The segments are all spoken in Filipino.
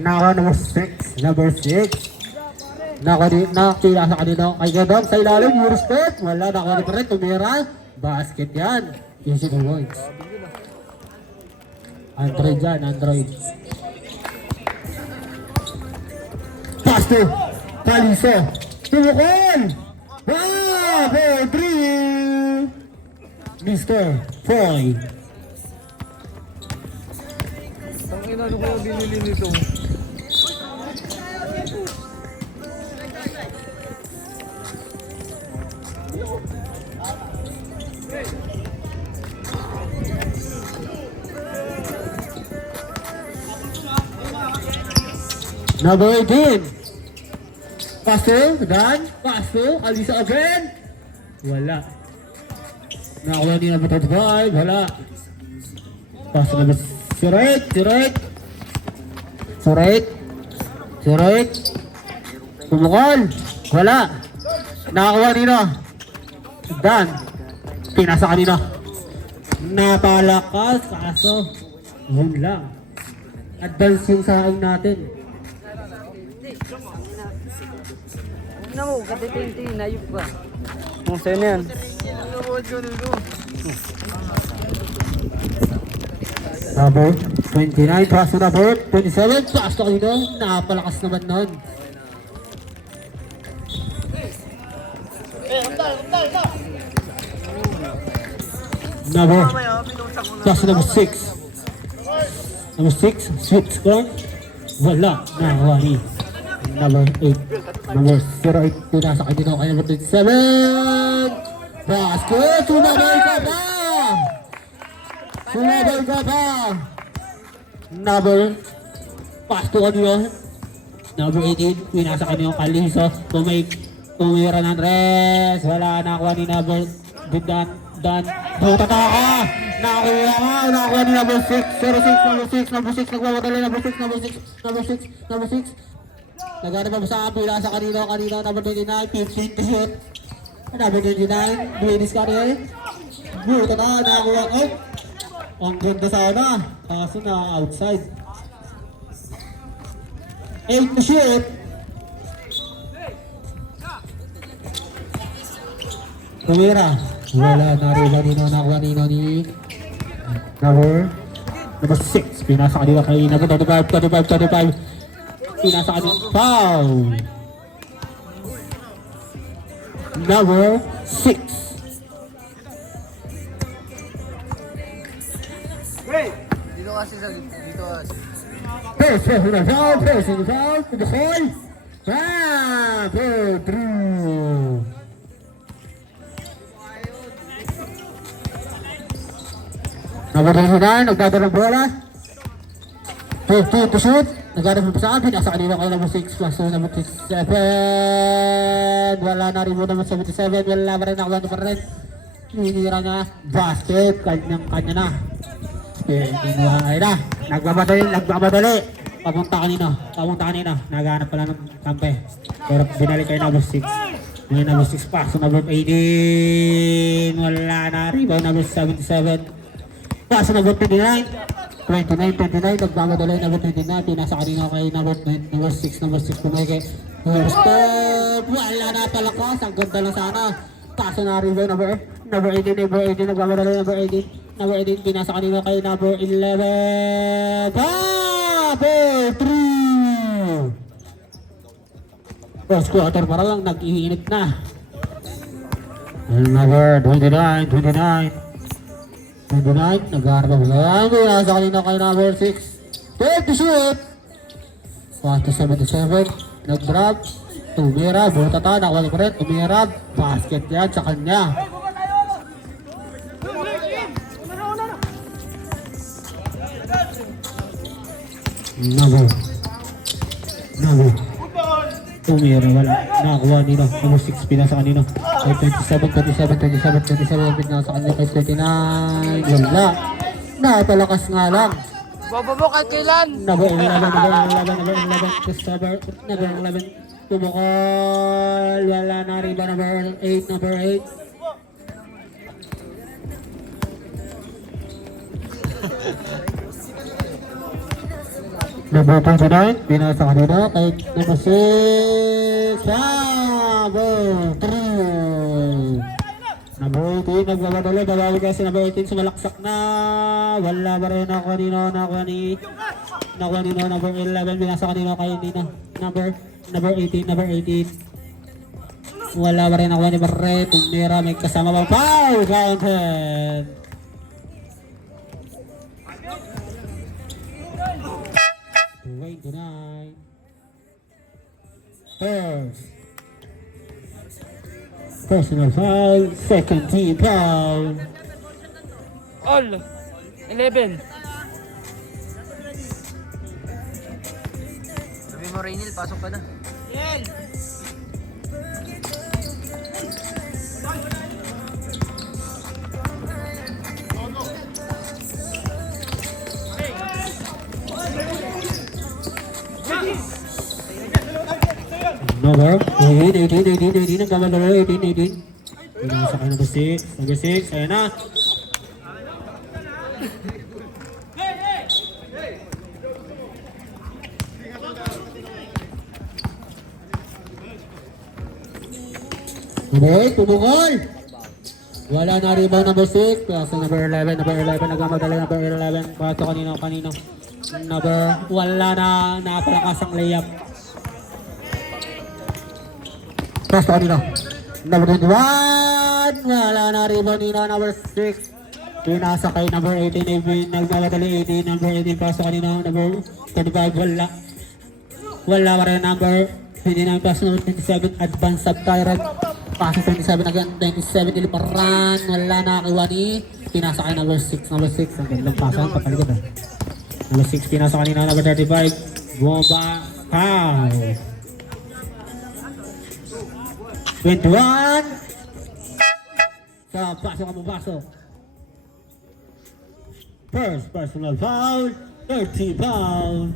Naka number 6. Number 6. Nakatira sa kanino. Kay Gadong sa ilalim. Yung step. Wala. Nakuha pa rin. Tumira. Basket yan. Easy to points. Android yan. Android. Pass to Caliso. Tumukol. Ah! 4-3. Mr. Foy. Ang inano ko yung binili nito. Number 18. Paso, Dan, Paso, Alisa again. Wala. Nakakuha niya number 35, wala. Paso number Suret. Pumukol, wala. Nakakuha nila. Dan, pinasa kanina. Napalakas, kaso yun lang. Advance yung saing natin. Na mo, katitinti, nayup ba? Kung sa'yo na yan. Number 29, pass to number 27, pass to kanino. Napalakas naman nun. Number, pass to number 6. Number 6, sweet score. Wala, nakakuha ni number 8. Number 08, pinasa kanino kay number 27. Basket, sumabay ka pa! Sumabay ka pa! Number, pass to kanino. Number 18, pinasa kanino Kaliso. Tumira ng res. Wala, nakakuha ni number Dan. Buta ka! Nakakuha ni number 6. 06, number 6, nagmamadali, number 6. Nagana pa sa pila sa kanino, number 29, 15 to shoot. Number 29, Luis Carrier. Buta ka, nakakuha out. Ang ganda sana, kaso na outside. 8 to shoot. Tumira. Wala, nariba nino, nakuha nino ni number 6. Pinasa kanila kay number 25. Pinasa kanila. Foul! Number 6. Dito kasi sa dito kasi. Personal foul. Pumukol. Ah! 4-3. Number 29, nagdadala ng bola. 15 to shoot. Nagdadala ng saan. Pinasa kanina kayo number 6 plus number 7. Wala na rin mo naman 77. Wala pa rin ako pa rin. Hinira niya. Basket. Kanya na. Ay na. Nagmamadali. Papunta kanina. Naghahanap pala ng kampe. Pero binalik kayo number 6. May number 6 pa. So number 18. Wala na. Rebound number 77. Pass number 29, nagmamadali number 29, pinasa kanina kay number 6, pumeke. Step, wala na palakas, ang ganda lang sana. Pass na rebound number 18, nagmamadali number 18, pinasa kanina kay number 11. Number 3! First quarter para lang, nag-iinit na. Number 29, nag-aarap ako. Nasa kanina kay number 6. 10 to shoot. 1 to 77. Nag-drop. Tumira. Butata. Nakuha pa rin. Tumira. Basket yan sa kanya. Number. Tumira. Wala. Nakakuha nila. Number 6. Pinasa kanina. Kay 27. Pinasa kanina kay 29. Wala. Napalakas nga lang. Bababo kahit kailan. Number 11. Christopher. Number 11. Tumukol. Wala na rin ba number 8. Number 29, binasa kanina kay number 6. Number 3. Number 18, nagmamadali. Babawi kasi number 18, sumalaksak na. Wala pa rin ako kanino. Nakuha nino. Number 11, binasa kanina kay Nina. Number 18, number 18. Wala pa rin ako ni Barret. Tumira, may kasama pa. Foul! Counted! Personal foul, second team foul. All. 11. Sabi mo, Raynil, pasok ka na. Number 18, nagkamalaro, 18. Pinasa ka number 6, ayan na. Number 8, pumukol. Wala na rebound number 6, pasok number 11, nagkamadali number 11, pasok kanino. Wala na, napalakas ang layup. Pasok kanino. Number 21, wala na rebound nino, number 6. Pinasa kay number 18, nagmamadali 18, number 18, pasok kanino, number 25, wala. Wala pa rin number 29, pasok number 27, advance sub-tyrant. Pasok 27 again, 27, iliparan, wala na kiwa ni. Pinasa kay number 6, ang gandang pasan, papaligod eh. Number 6, pinasa kanina, number 35, bomba, foul. 21. Pasok ang pasok. First personal foul, 30 foul.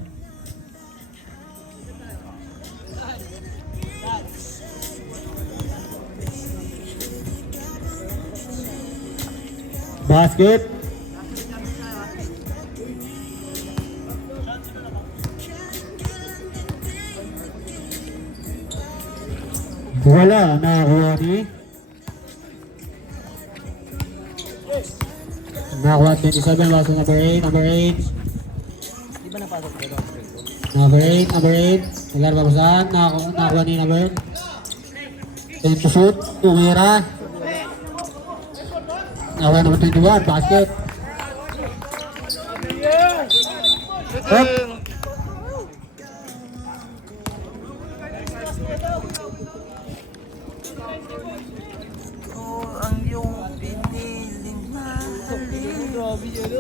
Basket. Wala, nakakuha ni. Nakakuha 27, baso number 8. Di ba napasok ka doon? Number 8. Naglarbabasan, nakakuha ni number 8 to shoot, tumira. Nakakuha number 21, basket. Up.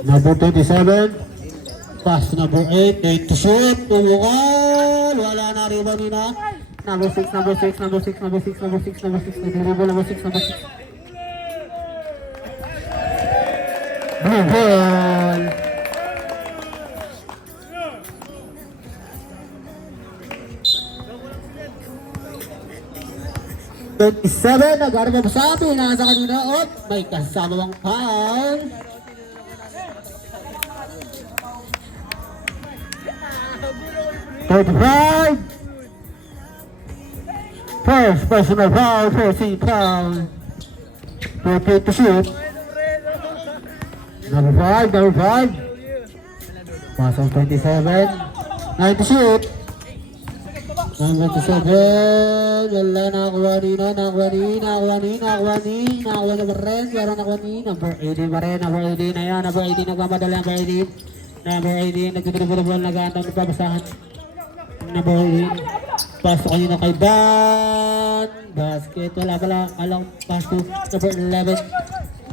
Number 27, pass to number 8, 8 to shoot, tumukal, wala na rebound nina. Number 6, nag-rebound number 6. Blue ball. Nag-arma pa sa atin, nasa kanina, may kasama bang foul. First personal foul, 14 foul. 48 to shoot. Number 5. Pass of 27. 9 to shoot. Number 27. Wala nakakuha nino. Nakakuha na rin. Pero nakakuha ni. Number 18 pa rin. Number 18 na yan. Number 18 nagmamadali. Number 18. Nagdidribble nag-aantang nagpabasahan. Number 18. Pasok kanina kay Dan. Basket. Wala pala. Alang pass to number 11.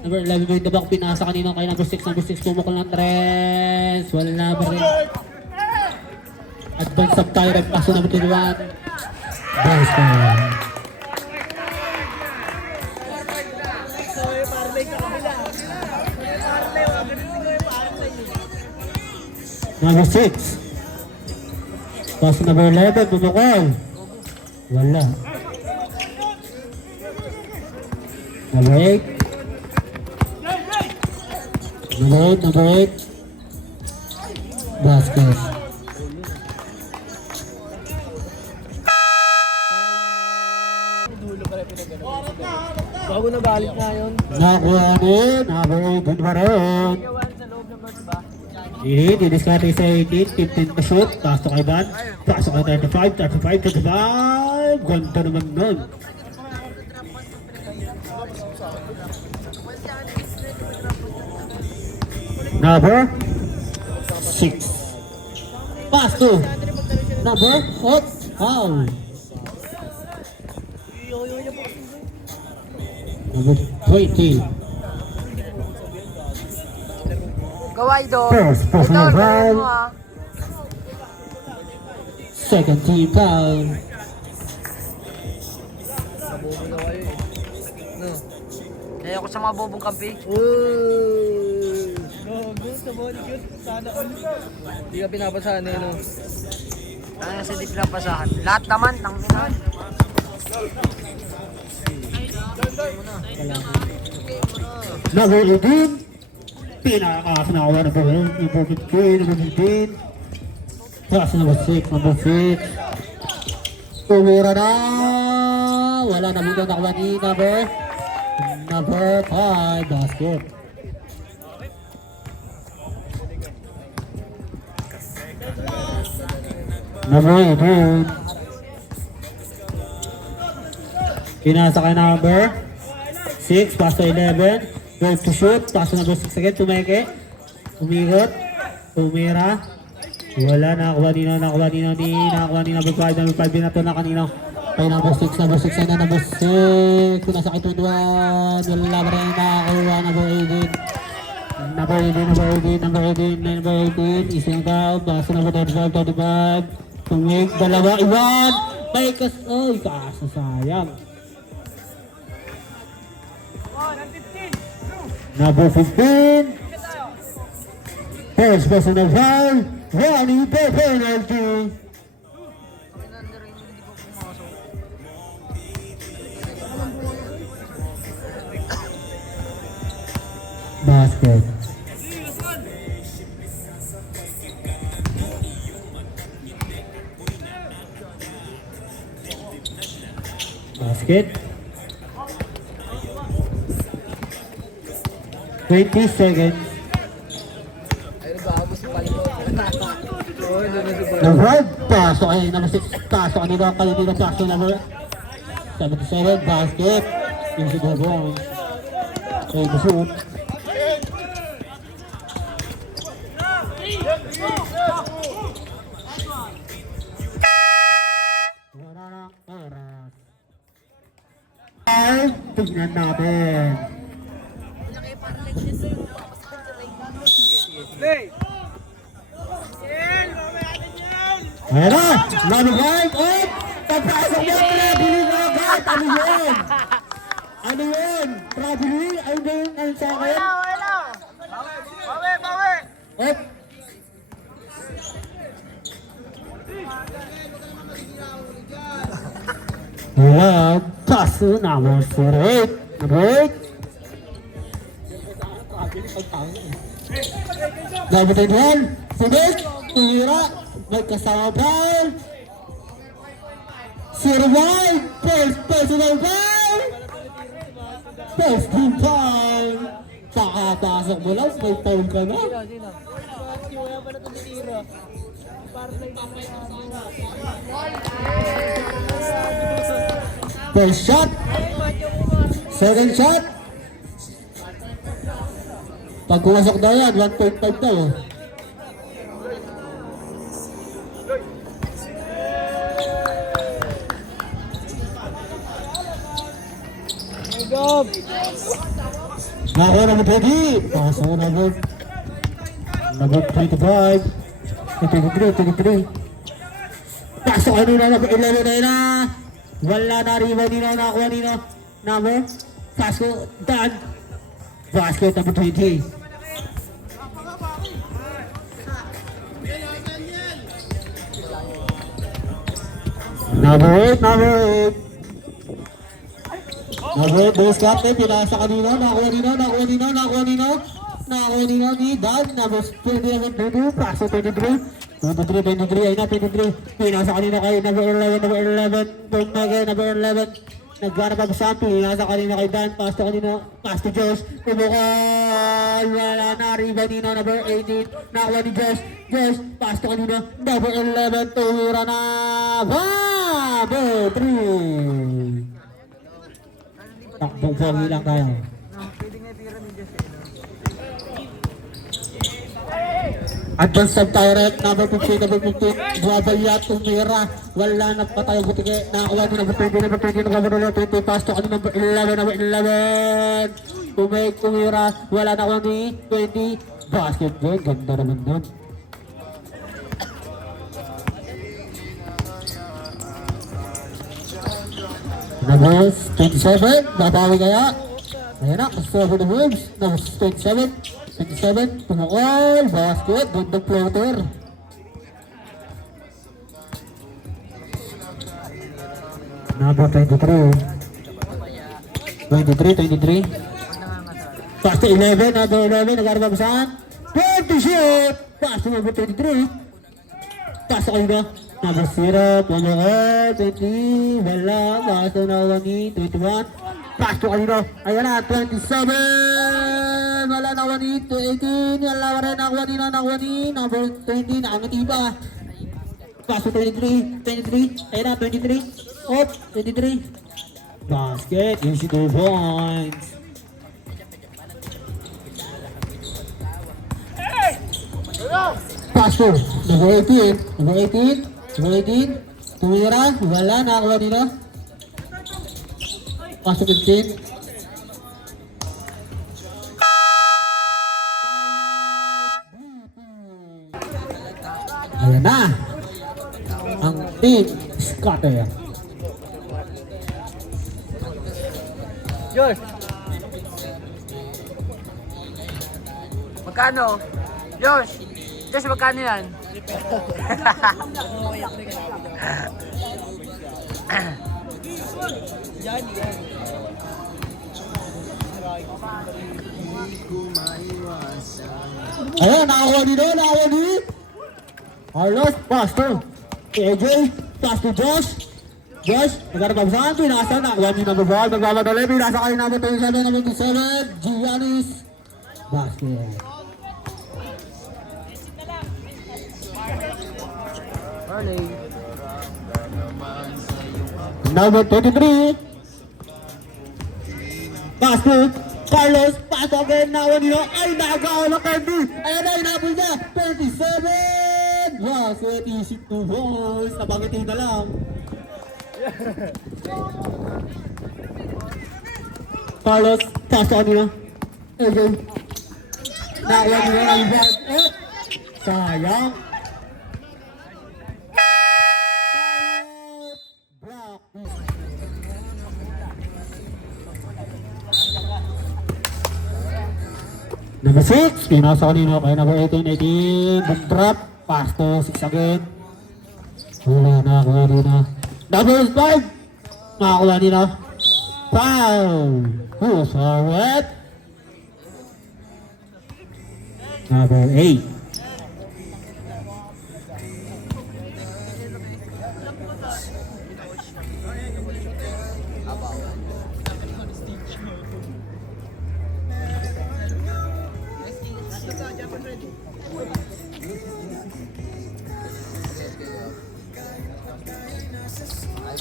Number 11 may dabak. Pinasa kanina kay number 6. Number 6 pumukol ng tres. Wala pa rin. Advance of Tyrant. Paso number 21. Basket. Number 6. Pass number 11, bumukol. Wala. Number 8. Number 8. Basket. Bago na balik na yun. Nakuha din, number 18 pa rin. Diniskarte sa 18, 15 na shoot, pasok kay Dan, pasok kay 35, 35. Ganda naman nun. Number 6. Pass to number 8. Foul. Number 20. Gaway doon. First personal Idol, foul. mo ah. Second team foul. Kaya ako sa mga bobong kampi. Hindi ka pinapasahan eh, no? Ano sa di pinapasahan? Lahat naman, tangkinan. Number 18. Pinakakasanawa na po yun. Number 15, number 15. Pass number 6, number 6. Tumira na. Wala na dito nakuha ni number 5. Basket. Number 18. Pinasa kay number 6, pass to 11. 12 to shoot, pass to number 6 again, tumeke. Umikot. Tumira. Wala, nakakuha ni number 5. Number 5 din na ito na kanino. Kay number 6 ay na number 6. Pinasa kay Tuduan. Wala pa rin nakakuha, number 18. Number 18. Isang down, pass to number 35. Tumik, dalawa, iwan. May kaso sayang. Number 15. First personal foul. Running the penalty. Basket. Basket. 20 seconds. Number 5, pasok ay number 6, pasok ay nito kayo dito pasok number 77, basket. Yung si Dobong. Okay, the shoot. Wala na oras. Tignan natin. Ayan na! Number 5, up! Pagpasok mo, traveling agad! Ano yun? Ano yun? Traveling? Ayun ba yun? Ayun sa akin? Up! Wala! Pass to number 8. Number 8. Number 21. Sibig! Tira! May kasama foul! Survive! First personal foul! First team foul! Pakapasok mo lang, may foul ka na. First shot! Second shot! Pag pumasok daw yan, 1.5 daw. Nako number 20. Pasok number 25. 23. Pasok ano na number 11 na yun na. Wala na rebound nino. Nakuha nino. Number. Pasok. Dan. Basket number 20. Number 8. Number 8, base captain, pinasa kanino, nakuha nino ni Dan, number 22, paso 23, ayun na 23, pinasa kanino kay number 11, number 11, Nagwana pa sa nasa kanina kay Dan, pass to kanina, pass to Josh, tumukol, wala na, rebound nino, number 18, nakuha ni Josh, pass to kanina, number 11, tumira na, number 3. Takbong pogi lang tayo. Advance sub direct, number 15, number 15, Guabayat, tumira, wala na pa tayo butike, nakakuha ni number 20, number 20, pass to ano number 11, number 11, tumira, wala na kuha ni 20, basket ball, ganda naman doon. Number 27, babawi kaya? Ayan na, for the Wolves, number 27, tumukol, basket, gandang floater. Number 23. 23. Pass to 11, number 11, nag-arabag saan? 20 shoot! Pass to number 23. Pass to kayo na. Number 0, tumukol, 20, wala, pass to na 21. Pass to kayo na. Ayan na, 27. Wala na 1 to 18. Wala rin na 1 number 20. Nakamati pa. Pass to 23. Ayan na, 23. Op, 23. Basket. Easy 2 points. Pass to number 18. Tumira. Wala, nakakuha nila. Pass to 15. Ayan na ang team scatter. Josh! Magkano? Josh! Josh, magkano yan? Ayan, nakakuha dito. Carlos, pass to AJ, pass to Josh, nagkarapag saan, pinasa na, 1 number 5, nagmamadali, pinasa kayo number 27, number 27, Giannis, basket. Number 23, pass to Carlos, pass again, nawa nila, ay nagawa na Candy, ayan na, inapol niya, 27, basket, easy 2 balls, nabangitin na lang. Carlos, pass to kanina, AJ, nawa nila, ang basket, sayang. Number 6, pinasa kanina kay number 18, boom drop, pass to 6 again. Wala na, kuha nila. Number 5, nakakuha nila. Foul! Who's forward? Number 8.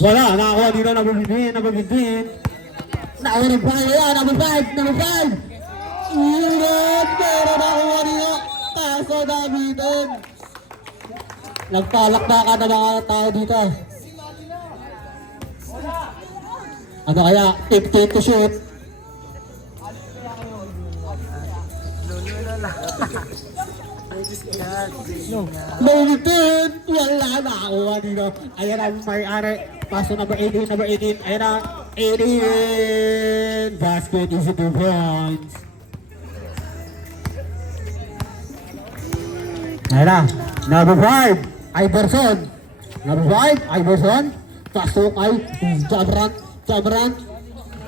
Wala, nakakuha dito, number 15. Nakakuha ng 5, ayan, number 5. Unit, pero nakakuha dito, kaso Davidon. Nagpalakda ka na mga tao dito. Ano kaya, 15 to shoot. Lumitin! Wala na ako dito. Ayan ang may-ari. Paso number 18. Ayan na. 18! Basket is 2 points. Ayan na. Number 5. Iverson. Number 5. Iverson. Paso kay Jabran.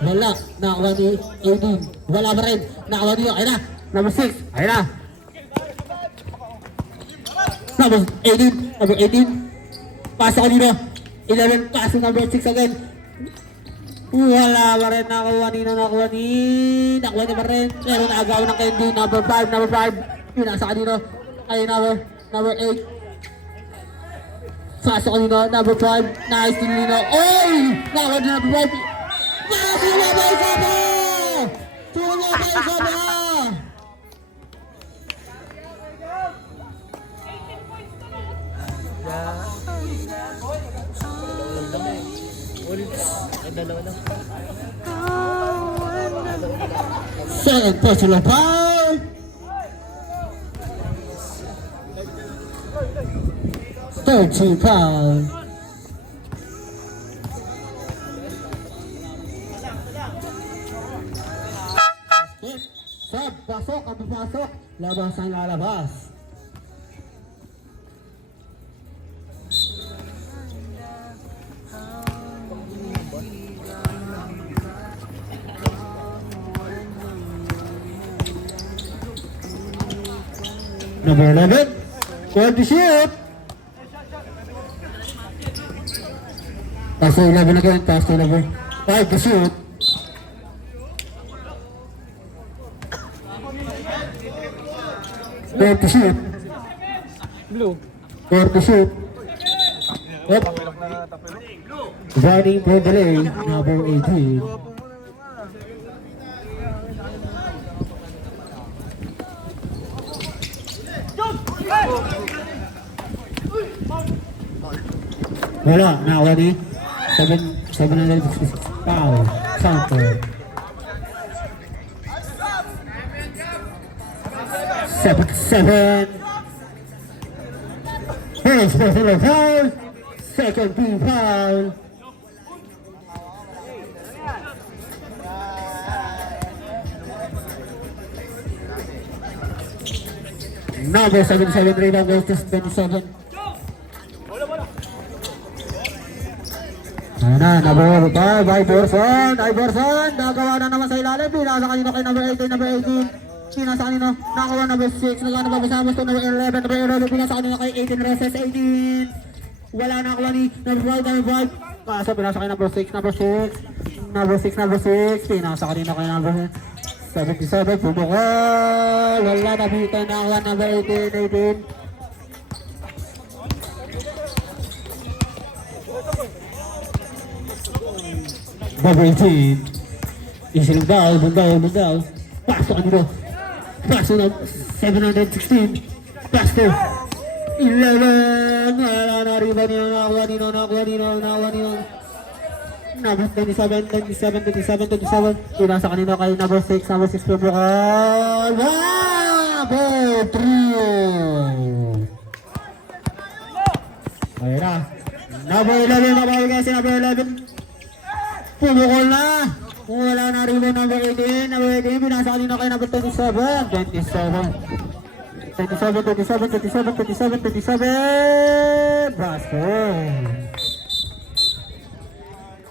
Wala. Nakawa ni 18. Wala pa rin. Nakawa niyo. Ayan na. Number 6. Ayan na. Number 18. Pass ako dito. 11. Pass to number 6 again. Wala pa rin nakuha ni. Nakuha niya pa rin. Pero naagaw ng Candy. Number 5. Pinasa kanino. Ay, number 8. Pasok kanino. Number 5. Nice din nino. Oy! Nakuha ni number 5. Sumabay sa ba! Sumabay sa ba! Ulit. Ay, dalawa lang. Second personal foul. Third team foul. Sab, pasok, ang pasok. Labas ang lalabas. Number 11, for the shoot. Pass to 11 again, pass to 11. 5 to shoot. Four to shoot. Blue. 4 to shoot. Yep. Running for the lane, number 18. Wala, nakuha ni 766 foul, counter. 7-7. First personal foul, second team foul. Number 77 rebound goes to 27. Ayan na, number 5, Iverson, nagawa na naman sa ilalim, pinasa kanino kay number 18, pinasa kanino, nakawa number 6, nagawa na babasamos to number 11, pinasa kanino kay 18, reses 18, wala nakawa ni number 5, kaso pinasa kay number 6, pinasa kanino kay number 77, pumukol, wala nabita nakawa number 18. Number 18, isiling down, pass to kanino, pass to 716, pass to 11, wala na riba nino, nakakuha nino, number 27, pinasa kanino kay number 6, pumukol, number 3. Ayun na, number 11, mabawal kasi number 11. Pumukol na. Wala na rin number 18. Number 18, pinasa kanina kay number 27. Basket.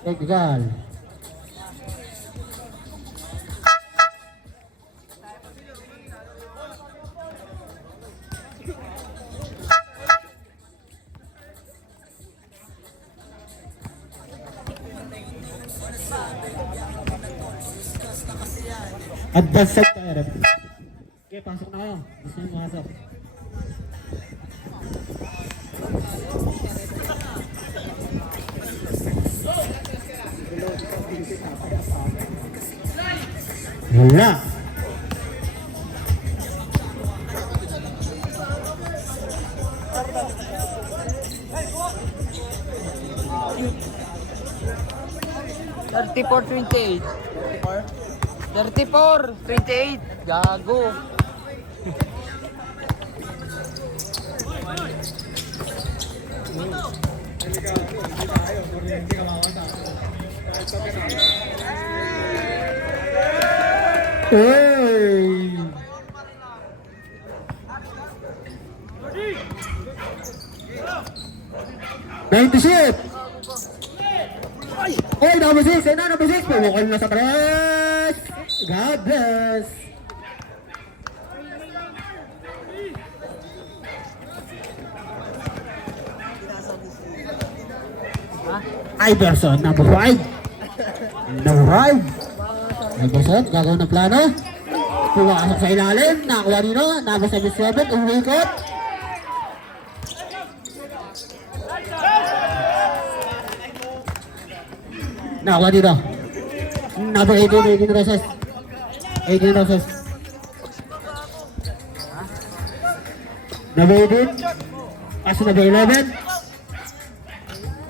Technical. Advance set tayo. Okay, pasok na kayo. Gusto nyo pumasok. Wala. $34.28. 34.28. Gago. Hey! $96! Oy, number 6! Ayun na, number 6! Pumukol na sa press! God bless! Iverson, number 5! Number 5. Iverson, gagawin ng plano. Pumasok sa ilalim. Nakakuha nino. Number 77. Umikot. Nakakuha dito. Number 18 Roses. 18 Roses. Number 18. Pass number 11.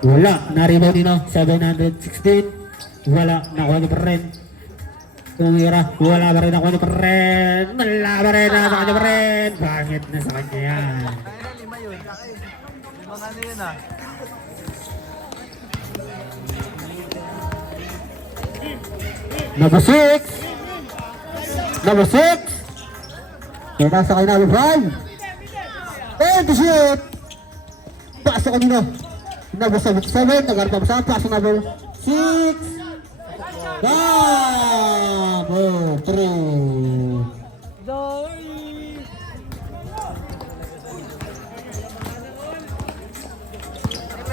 Wala. Naribaw nino. 716. Wala. Nakuha niyo pa rin. Tumira. Wala pa rin. Nakuha niyo pa rin. Wala pa rin. Nakuha niyo pa rin. Bakit na sa kanya yan? Lima yun. Limang ano yun ah. Number 6. Number 6. Kita sa kanya number 5. And the shoot. Pasok kanino. Number 77. Nagarap pa sa pasok number 6. Number 3.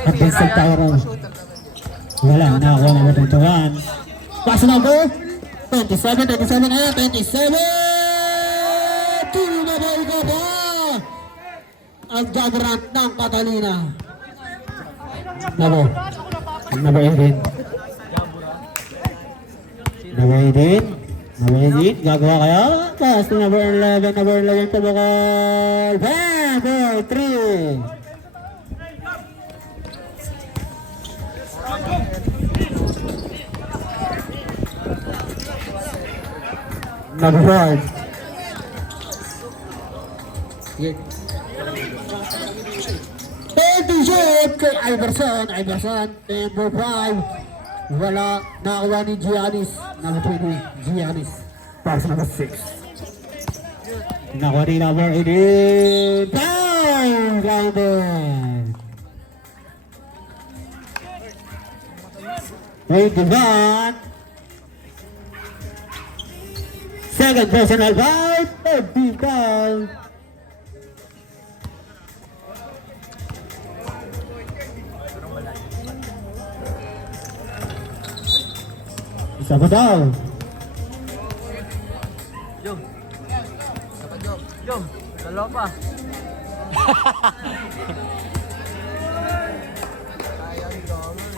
At this is Tyron. Wala, nakakuha na ba 21. Pass number 27, 27 na, 27! Tulo na ba ikaw ba? Ang Jagrant ng Catalina. Number 18. Number 18. Number 18, gagawa kaya? Pass to number 11, number 11 pabukal. Number 3. Number 5. And the shot kay Iverson. Iverson, number 5. Wala, nakakuha ni Giannis. Number 20, Giannis. Pass number 6. Nakakuha ni number 18. Time! Grounded. Wait, Devon. Second personal foul, third team foul. Isa pa daw. Jom. Jom. Dalawa pa.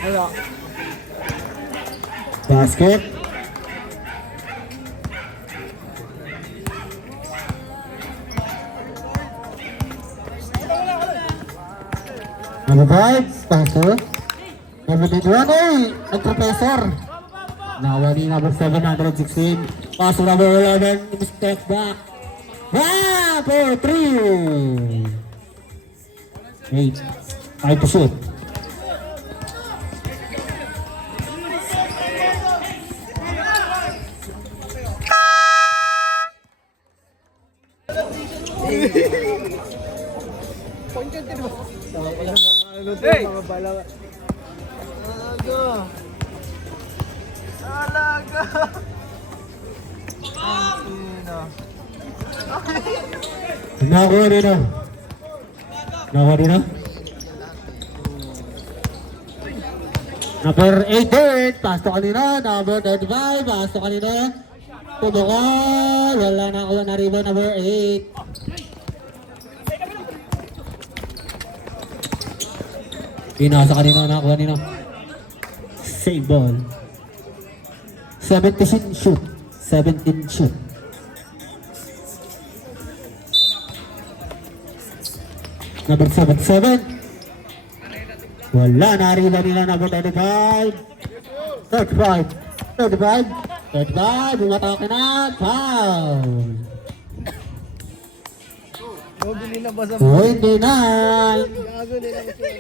Wala. Basket. Number 5, pastor. Number 21, nag-professor. Nakakuha ni number 716. Pass to number 11, step back. 1, 4, 3. 8. 5 to shoot. Hey! Alaga! Nakakuha rin na. Nakakuha rin na. Number 18, pass to kanina. Number 35, pass to kanina. Pumukal. Wala na ako na rebound. Number 8. Pinasa kanina, nakakuha nino. Save ball. 17 shoot. 17 shoot. Number 77. Wala, nariba nila number 35. 35. 35. 35. Bumatake na. Foul. Bili na ba sa 29. gago nila siya?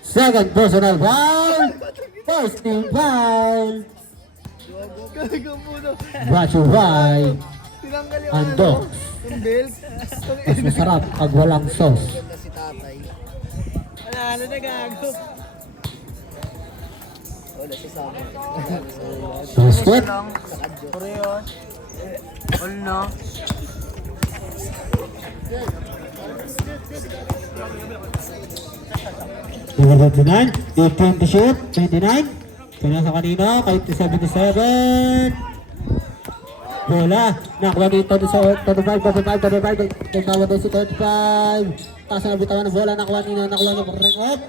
Second personal foul. First team foul. Gago mo na. Brought you by Tinanggal yung Ando. yung belt. Mas masarap pag walang sauce. Si tatay. Ano na gago? Wala si Sama. Basket. Korean. All na. Number 29. 18 to shoot. 29. Pinasa kanina, kay 77. Bola, nakuha dito sa 35. Tumawad daw si 35. Taas na bitawan ng bola, nakuha niya ring up.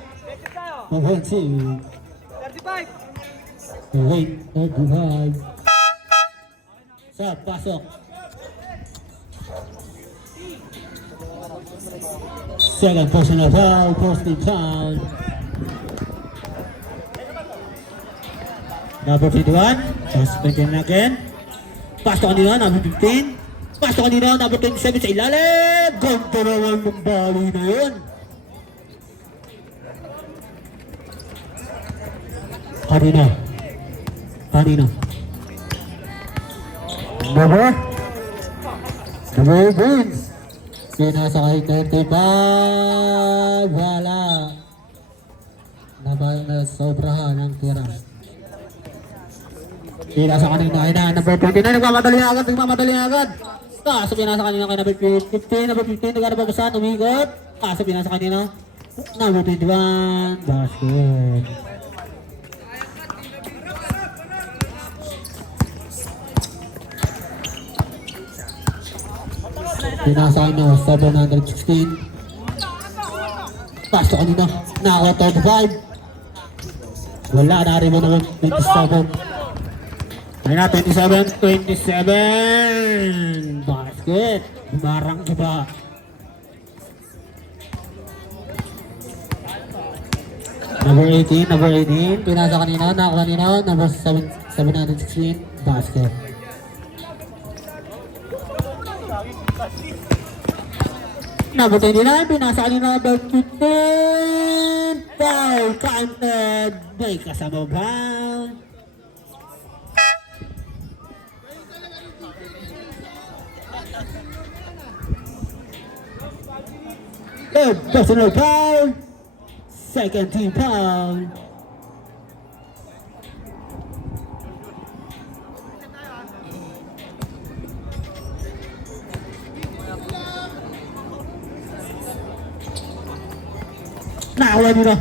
Offensive. 35. Sa pasok. Second personal foul, posting foul. Number 21, suspended na again. Pasok kanina, number 15. Pasok kanina, number 27 sa ilalim. Ganda naman ng bali na yun. Kanina. Number 18. Pinasa kay 35. Wala. Sobrahan ang tira. Pinasa kanina kay number 29. Nagmamadali agad. Kaso pinasa kanina kay number 15. Number 15. Nagkarababasan. Umigot. Kaso pinasa kanina. Number 21. Basket. Pinasa nyo, 716. Pasok kanina, nakakuha 35. Wala, nari mo naman 27. Ayun na, 27. Basket. Marang iba. Number 18. Pinasa kanina, nakakuha kanina, number 716. Basket. Number 29, pinasa kanina number 15. Foul counted. May kasama foul. Personal foul. Second team foul. Nakakuha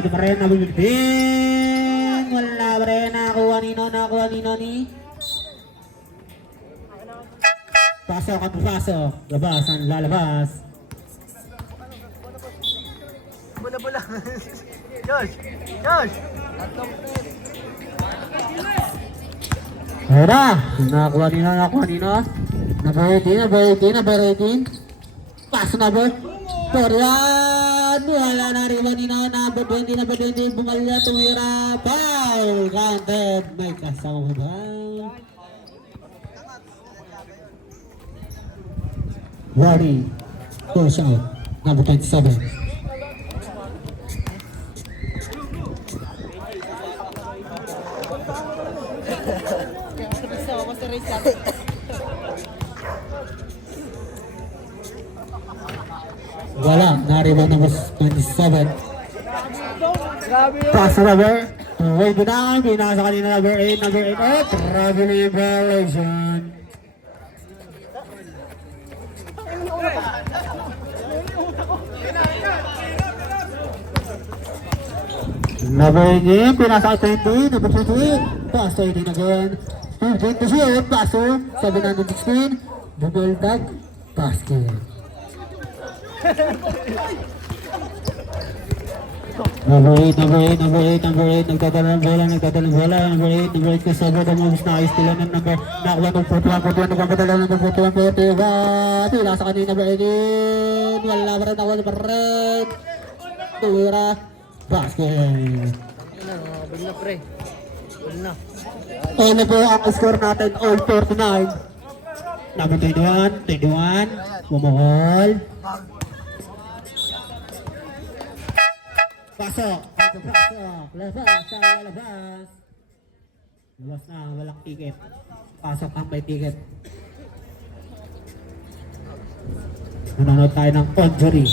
nito pa rin, nabibitin. Wala pa rin, nakakuha nino ni. Pasok at pasok. Labasan, lalabas. Bola. Josh! Ayun na, nakakuha nino. Number 18. Pasok number. Torian! Wala na rin nino. Number 20. Bumalya, tumira. Foul! Counted. May kasama foul. Wari. Push out. Number 27. Wala, nariban number 27. Pass number. Wait na, pinasa kanina number 8. Traveling violation. Number 18, pinasa kay 20. Number 20. Pass to 18 again. 15 to shoot. Pass to 716. Bumaldag. Basket. Number 8, nagdadala ng bola, number 8 kasi agad ang moves na ayos nila ng number, nakuha ng 41, nagpapadala ng number 41, tila sa kanina number 18, wala pa rin, nakuha pa rin, tuwira, basket. Bigla pre. Ano po ang score natin, all 49, number 21, bumahol. Pasok! Labas! Labas na, walang ticket. Pasok ang may ticket. Nanonood tayo ng Conjury.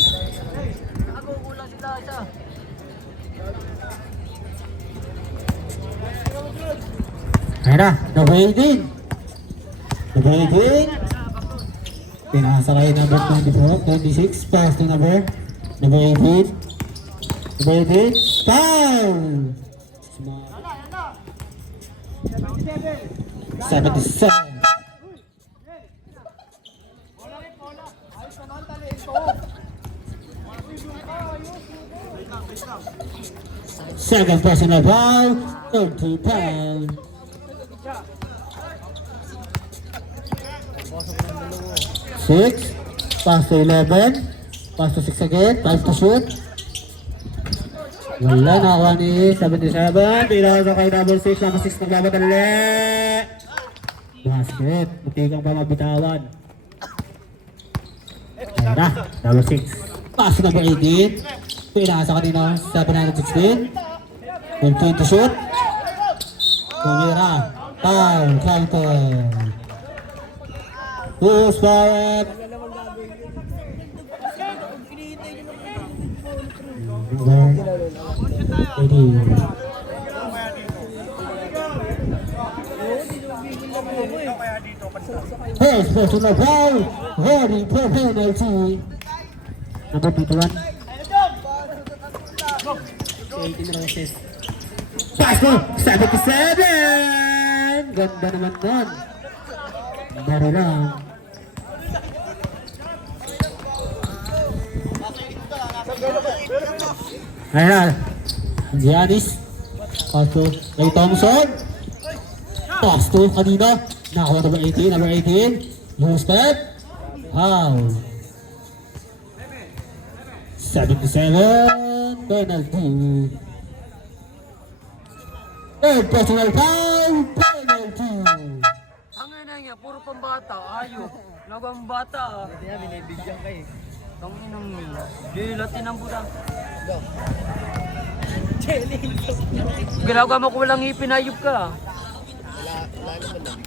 Ayun na, number 18. Pinasa kayo number 24, 26, pass to number 18. Foul! 77. Second personal foul, 30-10. Six, pass to 11, pass to 6 again, 5 to shoot. Wala, nakakuha ni 77, pinasa kay number 6, number 6 nagbabatali. Basket, butikang pa mabitawan. Ayan na, number 6. Pass to number 18, pinasa kanina 716. 15 to shoot. Tumira, foul, counter. Who's fired? First personal foul, holding per penalty. Number 21. 18 roses. Pass to 77! Ganda naman nun. Dari lang. Ayan na. Giannis. Pass to Ray Thompson. Pass to kanina. Nakakuha number 18. Number 18. Loose step. Foul. 77. Penalty. Third personal foul. Penalty. Ang ina niya, puro pambata, ayaw. Lagang bata ah. Hindi na, binibigyan ka eh. Ang inang nila. Dilatin ang buta. Ginagawa mo ko walang ipinayop ka. Wala naman na.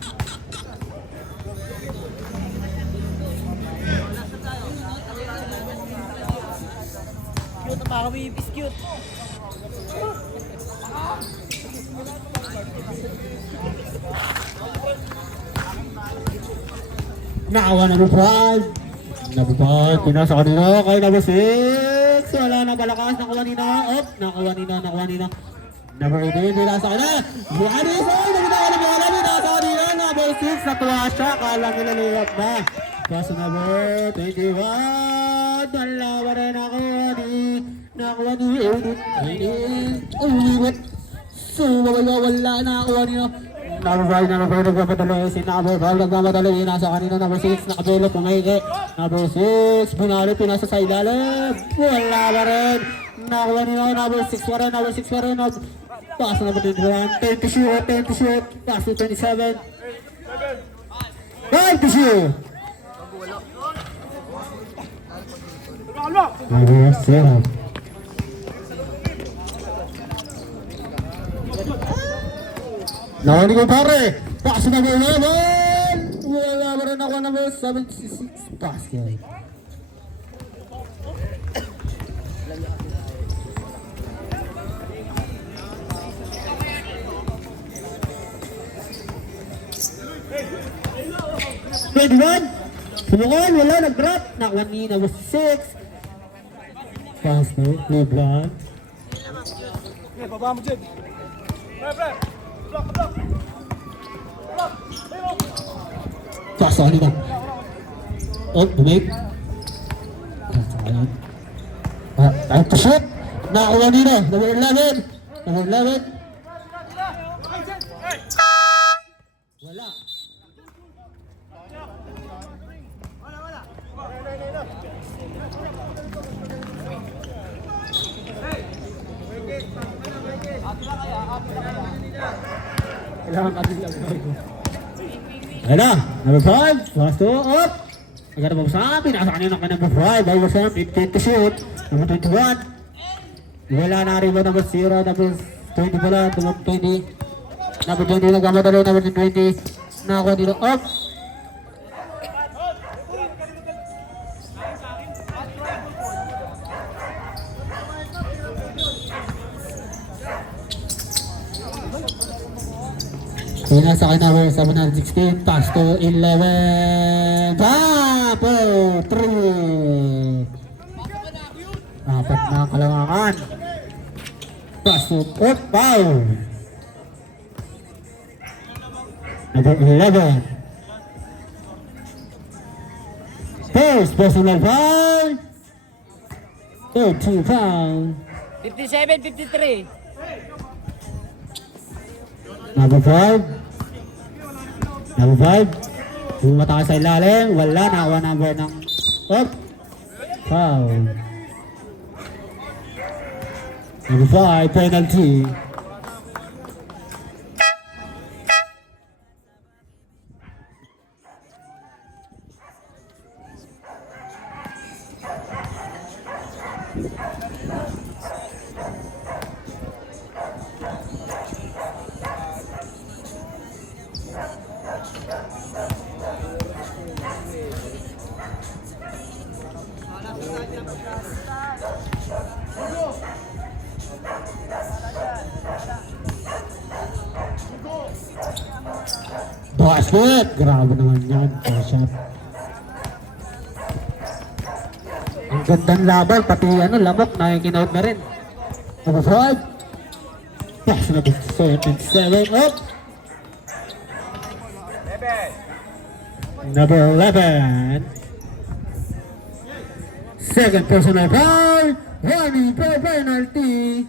Cute na mga bibis, cute. Nakawa number 5. Number 5. Pinasa kanina kay number 6. Wala na palakas. Nakawa nina. Up. Nakawa nina. Number 18. Pinasa kanina. Giannis. Oh, nagkita ka na. Pinasa kanina. Number 6. Natuwa siya. Kala nila layup na. Pass to number 21. Dalawa rin nakuha ni Aiden. Uliwit. Wala nakakuha nila. Number 5 nagpapadali. Si number 5 nagmamadali. Nasa kanina number 6 nakabelot. Pumaigi. Number 6 binalik. Pinasa sa ilalim. Wala pa rin. Nakuha nila number 6 pa rin. Number 6 pa rin. Pass na number 21. 10 to shoot. Pass to 27. 5 to shoot. Number 7. Nakani ko pare. Pass na number 11. Wala pa rin ako number 76. Basket. Sumukan, wala, nag-drop. Nakuha ni number 6. Pass to Cleveland. Baba mo, Jed. Pass to kanina. Oh, bumake. Time to shoot. Nakuha nila. Number 11. Number 11. Wala. Kailangan natin lang. Ayan na, number 5, pass to up. Agad na sa amin, nasa kanina ka number 5, number 7, 15 to shoot. Number 21. Wala na rin ba number 0, number 20 pala, number 20. Number 20 nagmamadali, number 20. Nakakuha dito up. Pinasa kay number 716, pass to 11. Papo! 3. Apat na ang kalangakan. Pass to 4. Foul. Number 11. First personal foul. 13 foul. 57-53. Number 5. Number 5. Bumatakas sa ilalim. Wala. Nakawa number ng foul. Number 5. Penalty. Basket! Grabe naman yan. Shot. Ang gandang laban, pati ano, lamok, nakikinout na rin. Number 5. Pass na 7 up. Number 11. Second personal foul. Running for penalty.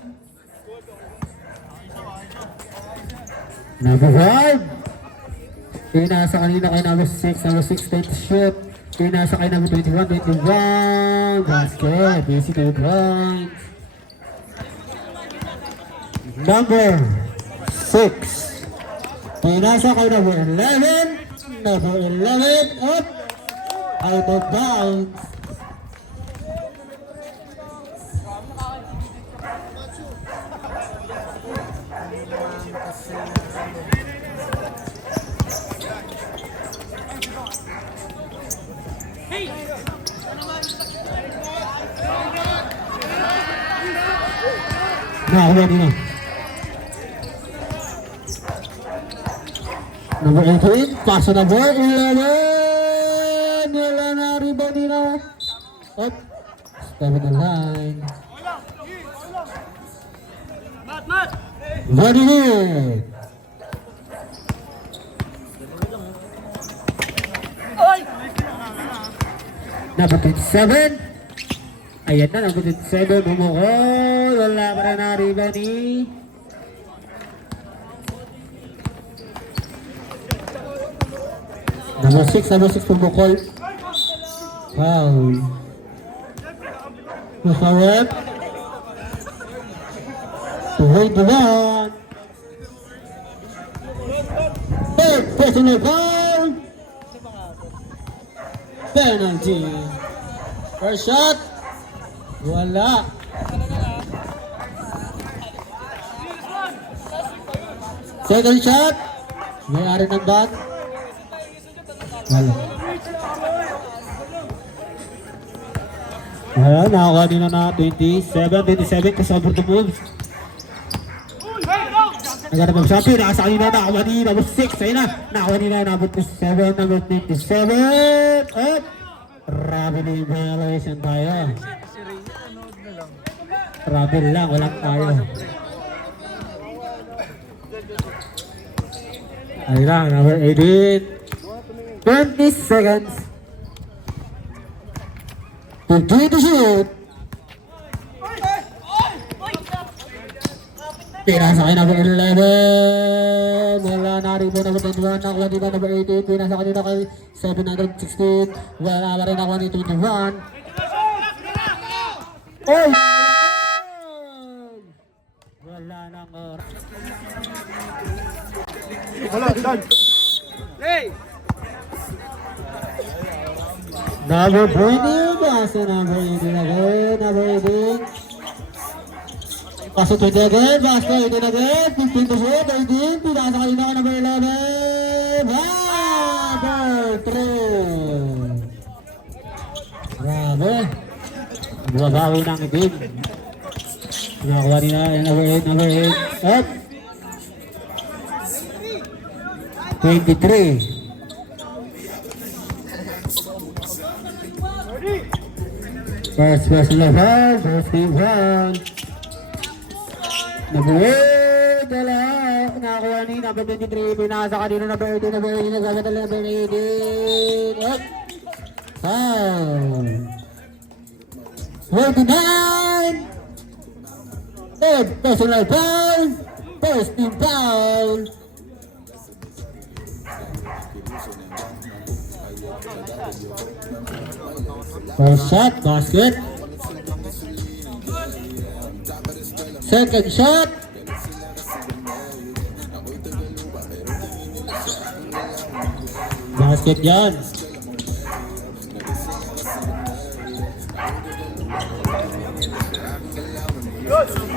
Number 5. Pinasa kanina kay number 6. Number 6 time to shoot. Pinasa kay number 21. Basket. Easy 2 points. Number 6. Pinasa kay number 11. Number 11 up. Out of bounds. Nakakuha nila. Number 18, pass na number 11. Wala na rebound nila. Up. Step in the line. Very good. Number 27. Ayan na, number 27. Bumukol. Wala pa rin na rebound ni number 6 bumukol. Foul. Masawat. Tuhoy doon. Third personal foul. Penalty. First shot. Wala. Second shot. May-ari ng bat. Wala. Wala, nakakuha nila na 27 kasama the moves. Naghanap ng Shopee, nakasa kanina, nakakuha nila number 6. Ayun na, nakakuha nila number 27, number 27. At grabe na yung violation tayo. Grabe lang, walang tayo. Ayun na, number 18. 20 seconds. 15 to shoot. Pinasa kay number 11. Wala na rin po number 21. Nakuha dito number 18. Pinasa kanina kay 716. Wala na rin nakuha ni 21. Oy! Wala nang oras. Wala, done. Hey! Number 20, pass number 18 again, number 18. Pass 20 again, pass 18 again, 15 to shoot, 18, pinasa kanina ka number 11. Number 3. Grabe. Bumabawi ng itim. Nakakuha nila, number 8, number 8. Up. 23. First personal foul, first team foul. Number 8, wala. nakakuha ni number 23. Pinasa kanina number 18. Number 18. Nagsabatala number 18. Up. Foul. 49. Third personal foul. First team foul. First shot, basket. Second shot. Basket yan.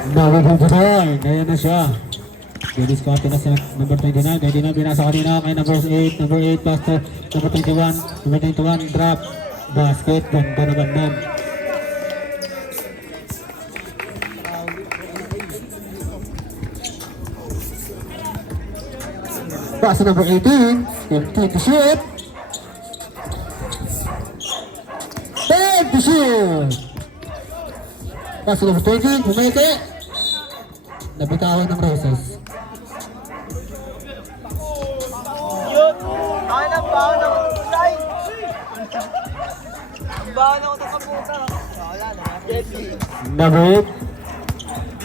Nakapagpupunan. Ayan na siya. Dennis Cote na sa number 29. 29 pinasa kanina kay number 8. Number 8 pass to number 21. Number 21 drop. Basket. Ganda naman nun. Pass to number 18. 15 to shoot. 10 to shoot. Pass to number 20. Pumeke. Nabitawan ng Roses. Ay, nagbaon ako ng kulay. Nagbaon ako ng kaputa. Wala na. Number 8.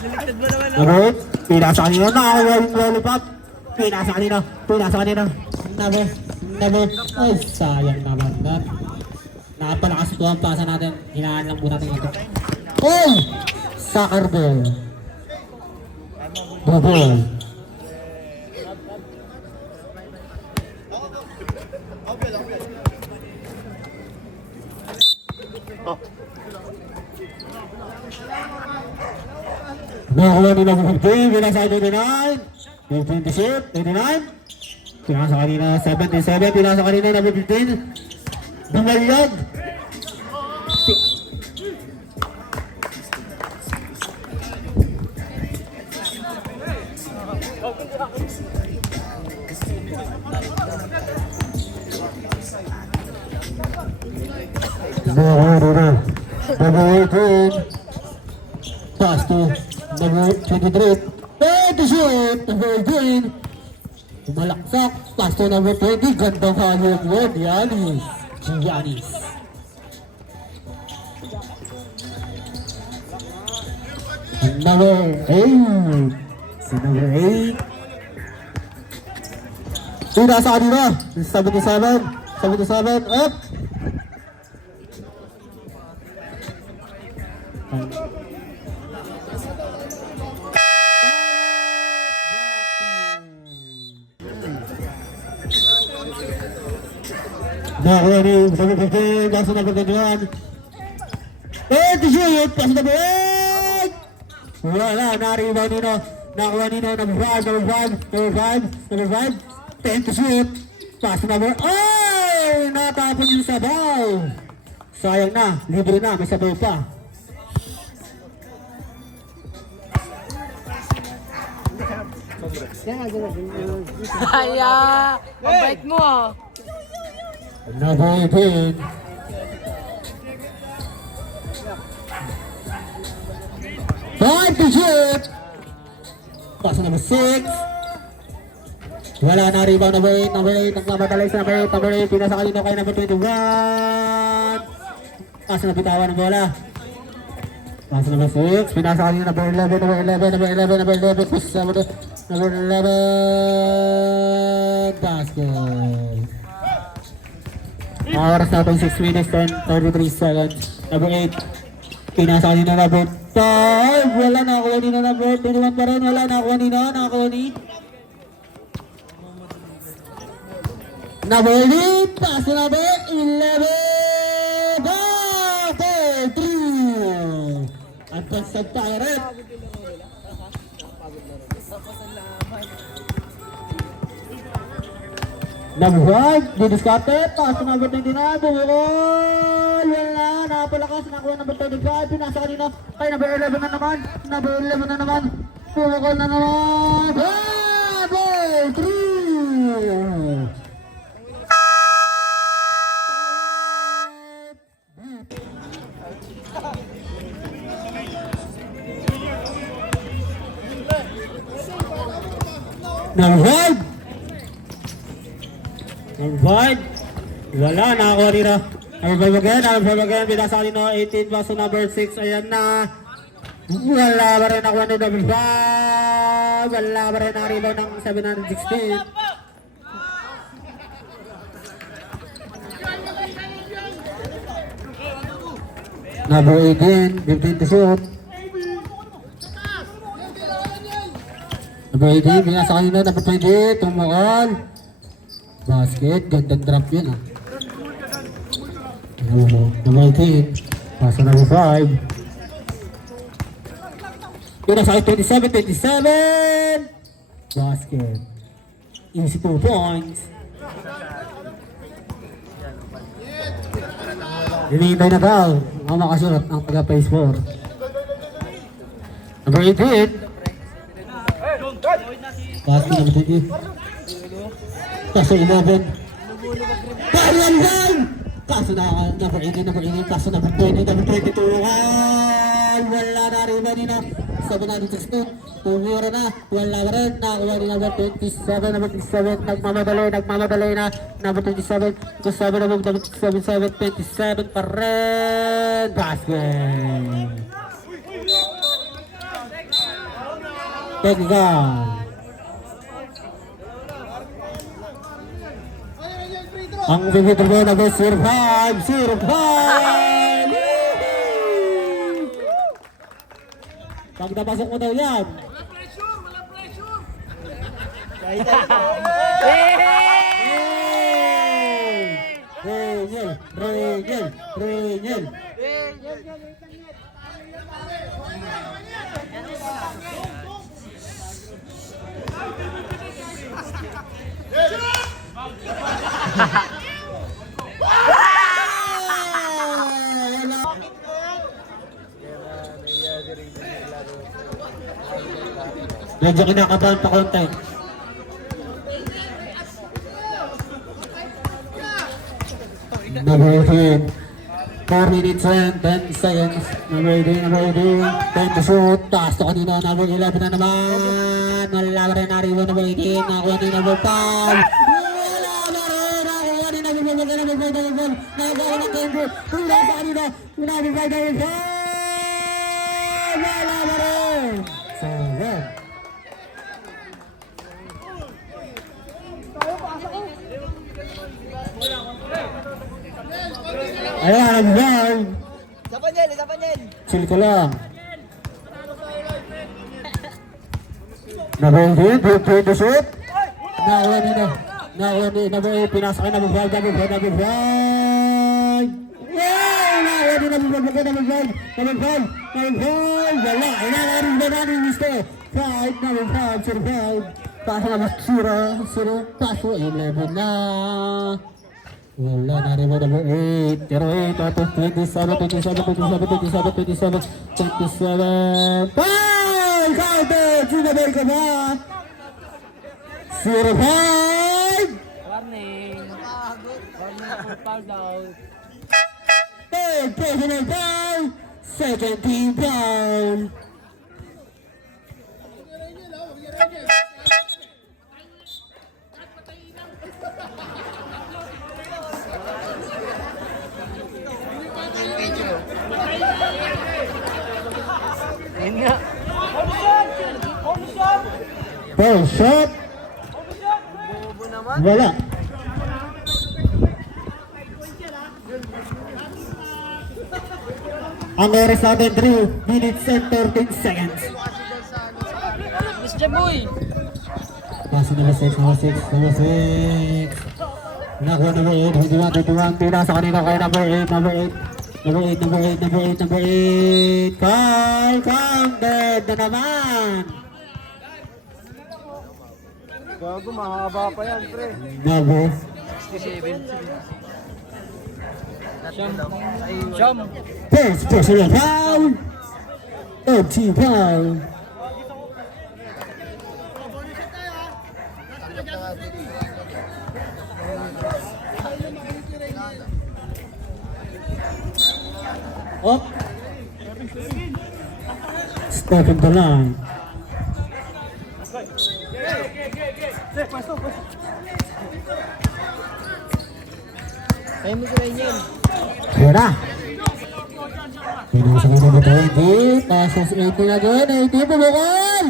Binaligtad mo naman ako. Number 8. Pinasa kanina. Nakakuha yung lollipop. Pinasa kanina. Pinasa kanina. Number. Ay, sayang naman na. Nakapalakas ito ang pasa natin. Hinaan lang po natin ito. Oh! Soccer ball. Bubble. Nakakuha ni number 15, pinasa 29. 15 to shoot, 29. Pinasa kanina 77, pinasa kanina number 15. Bumalyag. Number 18. Pass to number 23. To shoot. Number 18. Malaksak. Pass to number 20. Gandang hayop yun. Giannis. Giannis. Number 8. Si number 8. Tira sa kanina. 77. 77. Up. Nakakuha ni number 15, pass to number 21. To shoot, pass to number 8! Wala, na-rebound nino. Nakakuha nino, number 5, number 5. 10 to shoot, pass to number 8! Ay! Natapon yung sabaw! Sayang na, libre na, may sabaw pa. Kaya, ang bait mo ah. Number 18. Five to shoot. Pass number 6. Wala na rebound number 8. Number 8. Nagmamadalay sa number 8. Number 8. Pinasa kanino kay number 21. Pass na bitawan ng bola. Pass number 6. Pinasa kanino number 11. Number 11. Number 11. Number 11. Pass number 11. Basket. Oras natin 6 minutes and 33 seconds. Number 8. Pinasa kanina number 5. Wala nakakuha nina number 21 pa rin. Wala nakakuha nina. Nakakuha ni number 8. Pass to number 11. Number 3. Advance sa Pirate. Number 5, didiscarded, pass to number 29, bumukol, wala, nakapalakas, nakuha number 35, pinasa kanina, kay number 11 na naman, bumukol na naman, number 3! Number 5. Number 5. Wala, nakakuha nila. Number 5 again, number 5 again. Binasa kanino, 18 pass to number 6. Ayan na. Wala pa rin nakuha ng number 5. Wala pa rin ang rebound ng 716. Number 18, 15 to shoot. Number 18, binasa kanino, number 20, tumakal. Basket, gandang drop yun ah. Number 18, pasa number 5. Binasa kanino, 27, basket. Easy 2 points. Hinihintay na daw ang makasulat ang taga-pace 4. Number 18. Basket number 20. Kaso 11. Parian lang! Kaso na number 18. Kaso number 20. Number 22. Wala na rin ba nina. 716. Tumira na. Wala na rin. Nakakuha ni number 27. Number 27. Nagmamadali na. Number 27. Kasama na number 27. 27 pa rin. Basket. Technical. Ang bibigyan ko na 05. Pag napasok mo daw yan. Rangel. Medyo kinakabahan pa konti. Number 18, 4 minutes and 10 seconds. Number 18, 10 to shoot. Taas to kanina, number 11 na naman. Wala pa rin nariwan number 18. Nakakuha ni number 5. Wala pa rin. Nakakuha ni number 5. Nakakuha ng tempo. Wala sa kanina. Number 5. Wala pa rin. So, yeah. Ayan, ayan. Isa pa din. Chill ka lang. Number 8, good to shoot. Nakakuha nila. Nakakuha ni number 8, pinasa kay number 5. Wow! Nakakuha ni number 5. Wala. Inakarin ba natin gusto? 5, number 5, 5. Paso na mas 0. Paso 11 na. Wala na rin mo number 8. Pero 8, tapos 27. Ball! Counted! Sinabay ka ba? 0-5! Warning. Foul daw. Third personal foul! Second team foul! Yun nga. Foul shot! Bobo naman. Wala! Ang oras natin 3 minutes and 13 seconds. Miss Jaboy. Paso number 6. Nakuha number 8. Hindi na 21. Pinasa kanina kay number 8. Number 8. Foul counted na naman. Gago, mahaba pa yan, pre. Number 67. Jump. first personal foul. Third team foul. Up. Step in the line. Kaya mo sila yan. Ayan na. Pinasa ka na 20. Passes 18 na doon. 18 pumukol.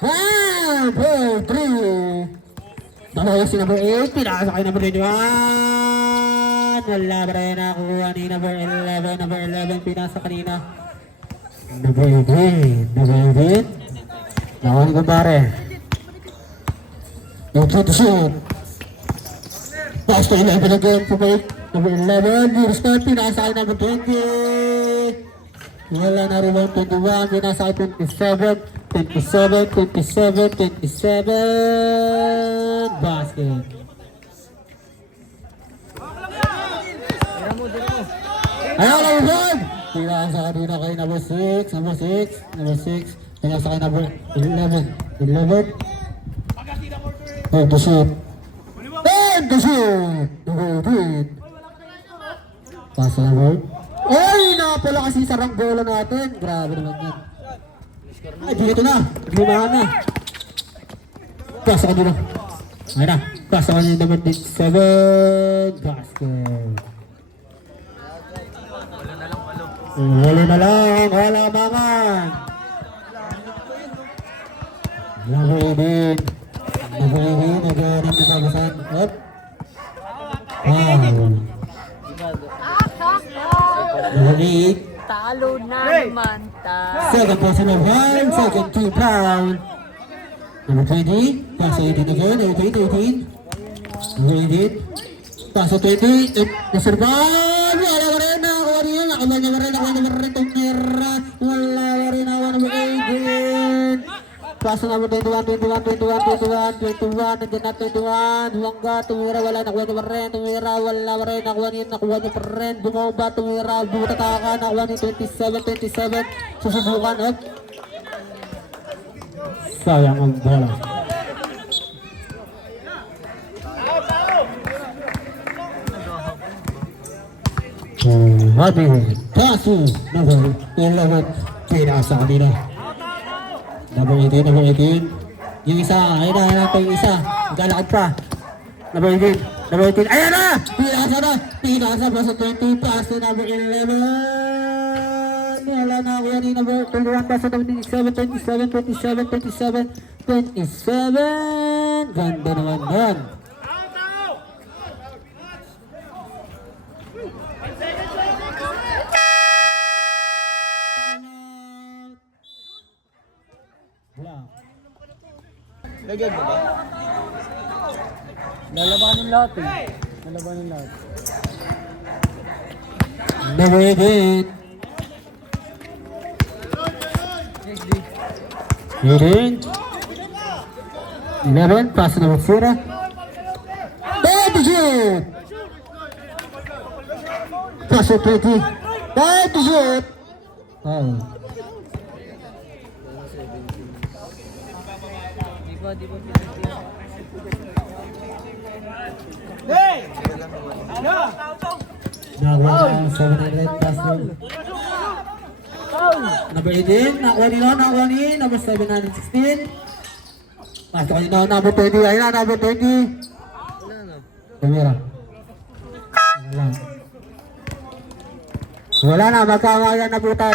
1, 2, 3. Nakuha si number 8. Pinasa kay number 21. Wala pa rin nakuha ni number 11. Number 11 pinasa kanina. Number 18. Number 18. Nakuha ni kumpare. Yung to shoot. Pass to 11 again. Pumalik. Number 11. Nearest start. Pinasa kay number 20. Wala na rin 21. Pinasa kay 27. 27, 27, 27. Basket. Dira mo. Ayaw na yun! Pinasa kanina kay number 6. Number 6. Number 6. Pinasa kay number 11. 11. Oh, to shoot. And to shoot! Number 18. Pasa number. Ay! Napala kasi sarang bola natin. Grabe naman yan. Ay, dito na. Lumahan na. Pasa kanina. Ay na. Pasa kanina number 7. Basket. Wala na lang, wala mangan. Number 18. Number 18, nag-aaring dibabasan. Up. Wow. Number 8. Talo na naman ta. Second personal foul, second team foul. Number 20, pass 18 again, 18. Number 18. Pass 20, naserban. Wala ka rin, nakakuha niya. Nakuha niya rin, tumira. Wala ka rin, nakuha number 18. Pass number 21. Nandiyan na 21. Huwangga, tumira, wala, nakuha niya rin. Tumira, wala ka rin, nakuha niya pa rin. Bumaba, tumira, butataka, nakuha niya 27. Susubukan, up. Sayang ang bola. Happy pass to number 11. Pinasa kanina. Number 18. Yung isa, ayun na ito yung isa. Galakad pa. Number 18. Ayan na! Pinasa pa sa 20. Pass to number 11. Wala na ako yan yung number 21. Pass to 27. Ganda naman yan. Lagyan mo ba? Lalabanin lahat eh. Lalabanin lahat. Number 8. 11, pass number 0. Bad shoot! Pass to 20. Bad shoot! Oh. Di ba? Hey! Nakuha 700 pass to. Number 18, nakuha ni number 716. Pass to kanina, number 20. Ayun na, number 20. Kamera. Wala na, magkakayan na po tayo.